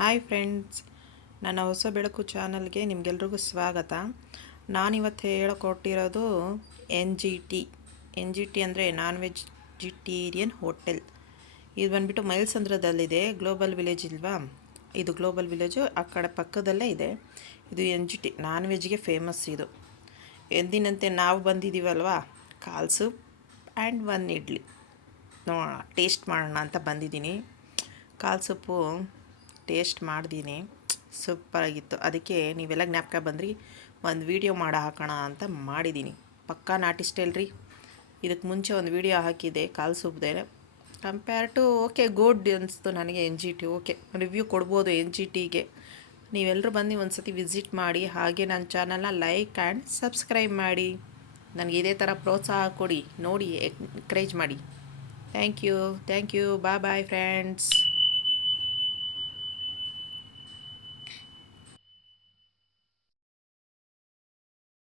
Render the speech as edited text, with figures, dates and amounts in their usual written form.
Hi friends, ನನ್ನ ಹೊಸ ಬೆಳಕು ಚಾನಲ್ಗೆ ನಿಮಗೆಲ್ರಿಗೂ ಸ್ವಾಗತ. ನಾನಿವತ್ತು ಹೇಳಿಕೊಟ್ಟಿರೋದು ಎನ್ ಜಿ ಟಿ ಅಂದರೆ ನಾನ್ ವೆಜಿಟೇರಿಯನ್ ಹೋಟೆಲ್. ಇದು ಬಂದುಬಿಟ್ಟು ಮೈಲ್ಸಂದ್ರದಲ್ಲಿದೆ. ಗ್ಲೋಬಲ್ ವಿಲೇಜ್ ಇಲ್ವಾ, ಇದು ಗ್ಲೋಬಲ್ ವಿಲೇಜು ಆ ಕಡೆ ಪಕ್ಕದಲ್ಲೇ ಇದೆ. ಇದು NGT ನಾನ್ ವೆಜ್ಗೆ ಫೇಮಸ್. ಇದು ಎಂದಿನಂತೆ ನಾವು ಬಂದಿದ್ದೀವಲ್ವಾ, ಕಾಲ್ ಸೂಪ್ ಆ್ಯಂಡ್ 1 ಇಡ್ಲಿ ನೋಡೋಣ, ಟೇಸ್ಟ್ ಮಾಡೋಣ ಅಂತ ಬಂದಿದ್ದೀನಿ. ಕಾಲ್ ಸೂಪು ಟೇಸ್ಟ್ ಮಾಡಿದ್ದೀನಿ, ಸೂಪರಾಗಿತ್ತು. ಅದಕ್ಕೆ ನೀವೆಲ್ಲ ಜ್ಞಾಪಕ ಬಂದ್ರಿ, ಒಂದು ವೀಡಿಯೋ ಮಾಡಿ ಹಾಕೋಣ ಅಂತ ಮಾಡಿದ್ದೀನಿ. ಪಕ್ಕಾ ನಾಟಿ ಸ್ಟೈಲ್ ರೀ. ಇದಕ್ಕೆ ಮುಂಚೆ ಒಂದು ವೀಡಿಯೋ ಹಾಕಿದ್ದೆ ಕಾಲ್ ಸೂಪ್ದೇ. ಕಂಪೇರ್ ಟು ಓಕೆ, ಗುಡ್ ಅನಿಸ್ತು ನನಗೆ. NGT ಓಕೆ, ರಿವ್ಯೂ ಕೊಡ್ಬೋದು NGTಗೆ. ನೀವೆಲ್ಲರೂ ಬಂದು ಒಂದು ಸತಿ ವಿಸಿಟ್ ಮಾಡಿ. ಹಾಗೆ ನನ್ನ ಚಾನಲ್ನ ಲೈಕ್ ಆ್ಯಂಡ್ ಸಬ್ಸ್ಕ್ರೈಬ್ ಮಾಡಿ. ನನಗೆ ಇದೇ ಥರ ಪ್ರೋತ್ಸಾಹ ಕೊಡಿ, ನೋಡಿ, ಎನ್ಕರೇಜ್ ಮಾಡಿ. Thank you. Bye friends.